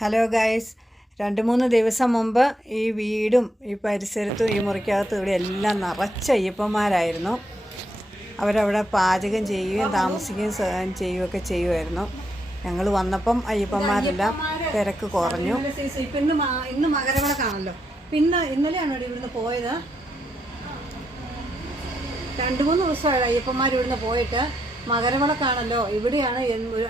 Hello guys, 2-3 ദിവസം മുമ്പ് ഈ വീടും ഈ പരിസരത്തും ഈ മുറിക്കകത്തും ഇവിടെ എല്ലാം നിറച്ച അയ്യപ്പന്മാരായിരുന്നു. അവരവിടെ പാചകം ചെയ്യുകയും താമസിക്കുകയും ചെയ്യുകയൊക്കെ ചെയ്യുമായിരുന്നു. ഞങ്ങൾ വന്നപ്പം അയ്യപ്പന്മാരെല്ലാം തിരക്ക് കുറഞ്ഞു. ഇന്ന് മകരവിളക്കാണല്ലോ. പിന്നെ ഇന്നലെയാണ് ഇവിടുന്ന് പോയത്. 2-3 ദിവസമായി അയ്യപ്പന്മാർ ഇവിടുന്ന് പോയിട്ട്. മകരവിളക്കാണല്ലോ, ഇവിടെയാണ്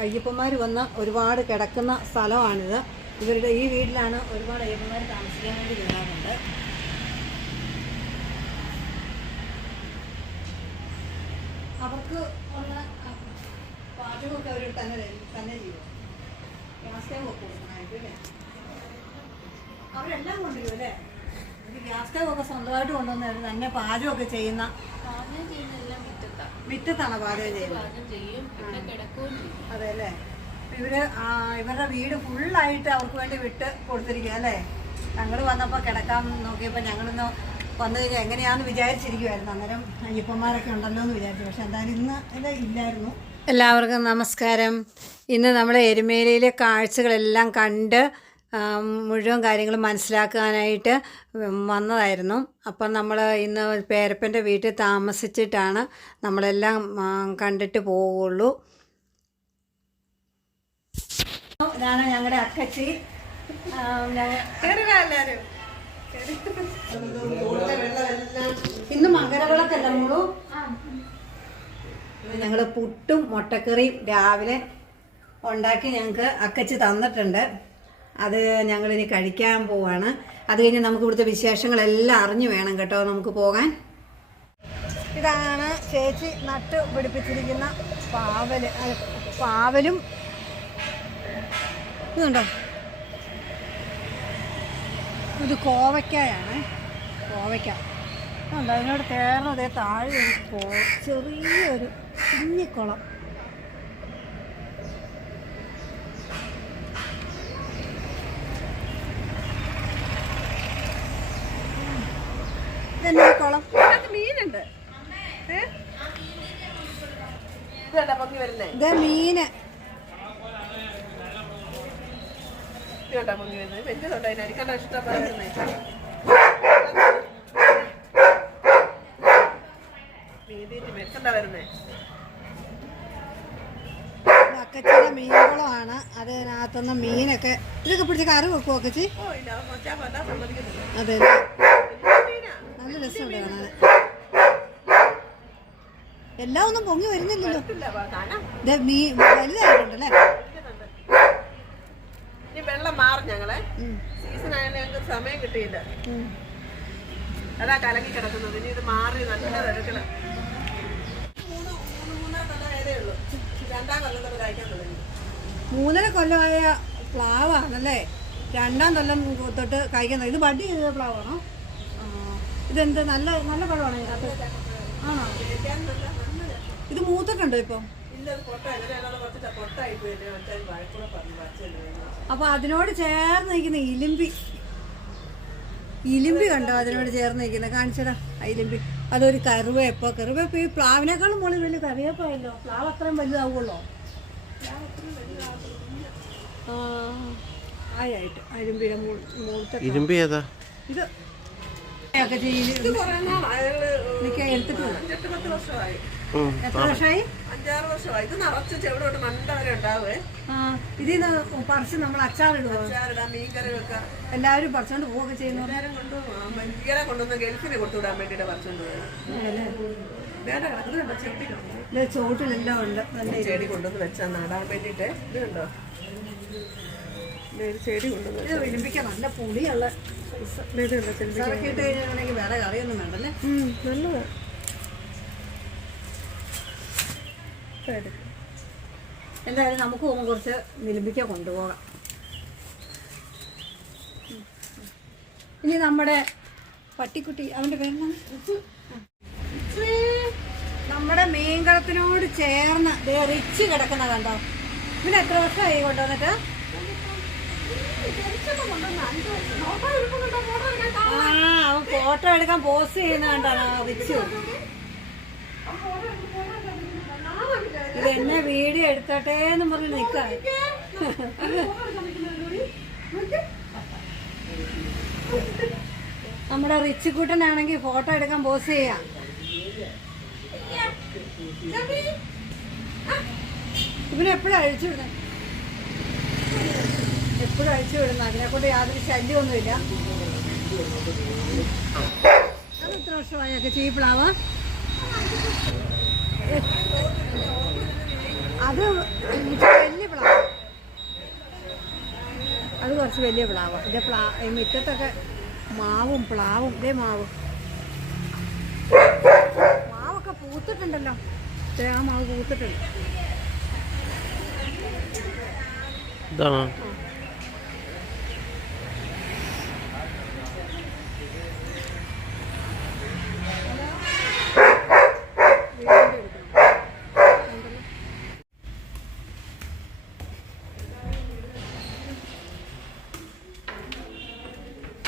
അയ്യപ്പന്മാർ വന്ന് ഒരുപാട് കിടക്കുന്ന സ്ഥലമാണിത്. ഇവരുടെ ഈ വീട്ടിലാണ് ഒരുപാട് അയ്യപ്പന്മാർ താമസിക്കാൻ വേണ്ടി കയറാറുണ്ട്. അവർക്ക് ഉള്ള പാചകമൊക്കെ അവർ തന്നെ ചെയ്യും. ഗ്യാസ് സ്റ്റവ് ഒക്കെ കൊടുക്കണമായിരിക്കും അല്ലേ? അവരെല്ലാം കൊണ്ടുവരും അല്ലേ? ഗ്യാസ് സ്റ്റവ് ഒക്കെ സ്വന്തമായിട്ട് കൊണ്ടുവന്നത് തന്നെ പാചകമൊക്കെ ചെയ്യുന്ന മിറ്റത്താണ് പാചകം ചെയ്യുന്നത്. അതെ അല്ലേ? ഇവരുടെ വീട് ഫുള്ളായിട്ട് അവർക്ക് വേണ്ടി വിട്ട് കൊടുത്തിരിക്കുക അല്ലേ? ഞങ്ങൾ വന്നപ്പോൾ കിടക്കാൻ നോക്കിയപ്പോൾ ഞങ്ങളിന്ന് വന്നു കഴിഞ്ഞാൽ എങ്ങനെയാണെന്ന് വിചാരിച്ചിരിക്കുമായിരുന്നു. അന്നേരം അയ്യപ്പന്മാരൊക്കെ ഉണ്ടല്ലോ എന്ന് വിചാരിച്ചു. പക്ഷെ എന്തായാലും ഇന്ന് ഇത് ഇല്ലായിരുന്നു. എല്ലാവർക്കും നമസ്കാരം. ഇന്ന് നമ്മൾ എരുമേലിയിലെ കാഴ്ചകളെല്ലാം കണ്ട് മുഴുവൻ കാര്യങ്ങളും മനസ്സിലാക്കാനായിട്ട് വന്നതായിരുന്നു. അപ്പം നമ്മൾ ഇന്ന് പേരപ്പൻ്റെ വീട്ടിൽ താമസിച്ചിട്ടാണ് നമ്മളെല്ലാം കണ്ടിട്ട് പോവുള്ളൂ. ഇതാണ് ഞങ്ങളുടെ അക്കച്ചി. ഇന്ന് മകരവിളക്കല്ല നമ്മള്. ഞങ്ങൾ പുട്ടും മുട്ടക്കറിയും രാവിലെ ഉണ്ടാക്കി ഞങ്ങൾക്ക് അക്കച്ചി തന്നിട്ടുണ്ട്. അത് ഞങ്ങളിനി കഴിക്കാൻ പോവാണ്. അത് കഴിഞ്ഞ് നമുക്ക് ഇവിടുത്തെ വിശേഷങ്ങളെല്ലാം അറിഞ്ഞു വേണം കേട്ടോ നമുക്ക് പോകാൻ. ഇതാണ് ചേച്ചി നട്ട് പിടിപ്പിച്ചിരിക്കുന്ന പാവലും ഇതുണ്ടോ, ഇത് കോവയ്ക്കായാണ്. കോവയ്ക്ക ഉണ്ട്. അതിനോട് ചേർന്നതേ താഴെ ചെറിയൊരു കുഞ്ഞിക്കുളം. ഇതെന്നെ കുളം. മീനുണ്ട്. ഇത് മീന്. അക്കച്ചിയുടെ മീനുകളാണ്. അതിനകത്തുനിന്ന് മീനൊക്കെ ഇതൊക്കെ പിടിച്ച് കറി വെക്കുമോ അക്കച്ചി? അതെ, നല്ല രസമുണ്ട് കാണാൻ. എല്ലാം ഒന്നും പൊങ്ങി വരുന്നില്ലല്ലോ. വലുതായിട്ടുണ്ടല്ലേ? വെള്ളം മാറും. ഞങ്ങളെ സീസൺ ആയാലും ഞങ്ങൾക്ക് സമയം കിട്ടിയില്ല. അതാ കലങ്ങി കിടക്കുന്നത്. ഇനി ഇത് മാറി നല്ല തിരക്കണം. 3.5 കൊല്ലമായ പ്ലാവാണല്ലേ? 2ാം കൊല്ലം തൊട്ട് കഴിക്കുന്നത്. ഇത് ബഡ് ചെയ്ത പ്ലാവാണോ? ഇതെന്ത് നല്ല നല്ല പഴമാണോ ഇതിനകത്ത്? ആണോ? ഇത് മൂത്തിട്ടുണ്ടോ ഇപ്പം? അപ്പൊ അതിനോട് ചേർന്ന് നിൽക്കുന്ന ഇലിമ്പി കണ്ടോ? അതിനോട് ചേർന്ന് നിൽക്കുന്നത് കാണിച്ചടാ. ഇലിമ്പി അതൊരു കറിവേപ്പ്. ഈ പ്ലാവിനേക്കാളും മുകളിൽ വലിയ കറിവേപ്പായല്ലോ. പ്ലാവ് അത്രയും വലുതാവുള്ളോ? ആയിട്ട് ഇലിമ്പിയുടെ ഇരുമ്പി ഏതാ ഇത്? എത്ര വർഷമായി? 5-6 വർഷമായി. ഇത് നിറച്ച് ചെവിടോട്ട് മണ്ട വരെ ഉണ്ടാവേ. ഇതിന്ന് പറിച്ച് നമ്മൾ അച്ചാറിടുക, മീൻകറി വെക്കാം. എല്ലാവരും പറിച്ചോണ്ട് പോവുകയൊക്കെ ചെയ്യുന്നു. കൊണ്ടുവന്ന് ഗൾഫിനെ കൊടുത്തുവിടാൻ വേണ്ടിട്ട് പറിച്ചോണ്ട് പോയത്. ചോട്ടിലെല്ലാം ഉണ്ട്. ചെടി കൊണ്ടുവന്ന് വെച്ചാൽ നടാൻ വേണ്ടിട്ട്. ഇത് കണ്ടോ, ചെടി കൊണ്ടുവന്ന് വിളിപ്പിക്കാൻ നല്ല പുളിയുള്ള ഇട്ട് കഴിഞ്ഞാണെങ്കിൽ വേറെ കറിയൊന്നും വേണ്ടല്ലേ? നല്ലതാ. എന്തായാലും നമുക്ക് പോകുമ്പോൾ കുറച്ച് വിളിപ്പിക്കാൻ കൊണ്ടുപോകാം. ഇനി നമ്മുടെ പട്ടിക്കുട്ടി, അവൻ്റെ പേര് നമ്മുടെ മീൻകളത്തിനോട് ചേർന്ന് റിച്ച് കിടക്കുന്ന കണ്ടോ? പിന്നെ എത്ര വർഷമായി കൊണ്ടുവന്നിട്ട്? അവൻ ഫോട്ടോ എടുക്കാൻ പോസ്റ്റ് ചെയ്യുന്ന കണ്ടാണ് റിച്ചു. ഇത് എന്നെ വീഡിയോ എടുത്തോട്ടെ എന്ന് പറഞ്ഞ് നിൽക്കാം. നമ്മുടെ റിച്ചിക്കുട്ടനാണെങ്കിൽ ഫോട്ടോ എടുക്കാൻ പോസ് ചെയ്യാം. ഇവനെപ്പോഴും അഴിച്ചു വിടുന്നത്, എപ്പോഴും അഴിച്ചു വിടുന്നത്. അതിനെക്കൊണ്ട് യാതൊരു ശല്യമൊന്നുമില്ല. അത് എത്ര വർഷമായൊക്കെ ചീപ്പിളാവാ? അത് വലിയ പ്ലാവ്, അത് കുറച്ച് വലിയ പ്ലാവ്. ഇതേ ഈ മുറ്റത്തൊക്കെ മാവും പ്ലാവും, ഇതേ മാവൊക്കെ പൂത്തിട്ടുണ്ടല്ലോ. ആ മാവ് പൂത്തിട്ടുണ്ട്.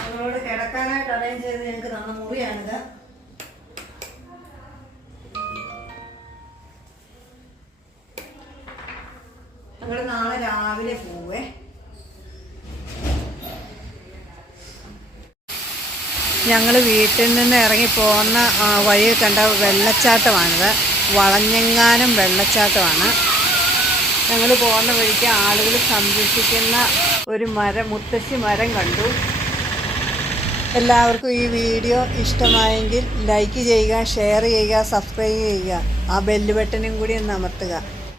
അവരോട് കിടക്കാനായിട്ട് അറേഞ്ച് ചെയ്ത് ഞങ്ങൾക്ക് തന്ന മുറിയാണിത്. ഞങ്ങൾ നാളെ രാവിലെ പോവേ. ഞങ്ങൾ വീട്ടിൽ നിന്ന് ഇറങ്ങിപ്പോകുന്ന വഴിയിൽ കണ്ട വെള്ളച്ചാട്ടമാണിത്. വളഞ്ഞെങ്ങാനും വെള്ളച്ചാട്ടമാണ്. ഞങ്ങൾ പോകുന്ന വഴിക്ക് ആളുകൾ സംരക്ഷിക്കുന്ന ഒരു മുത്തശ്ശി മരം കണ്ടു. എല്ലാവർക്കും ഈ വീഡിയോ ഇഷ്ടമായെങ്കിൽ ലൈക്ക് ചെയ്യുക, ഷെയർ ചെയ്യുക, സബ്സ്ക്രൈബ് ചെയ്യുക. ആ ബെല്ല് ബട്ടനും കൂടി ഒന്ന് അമർത്തുക.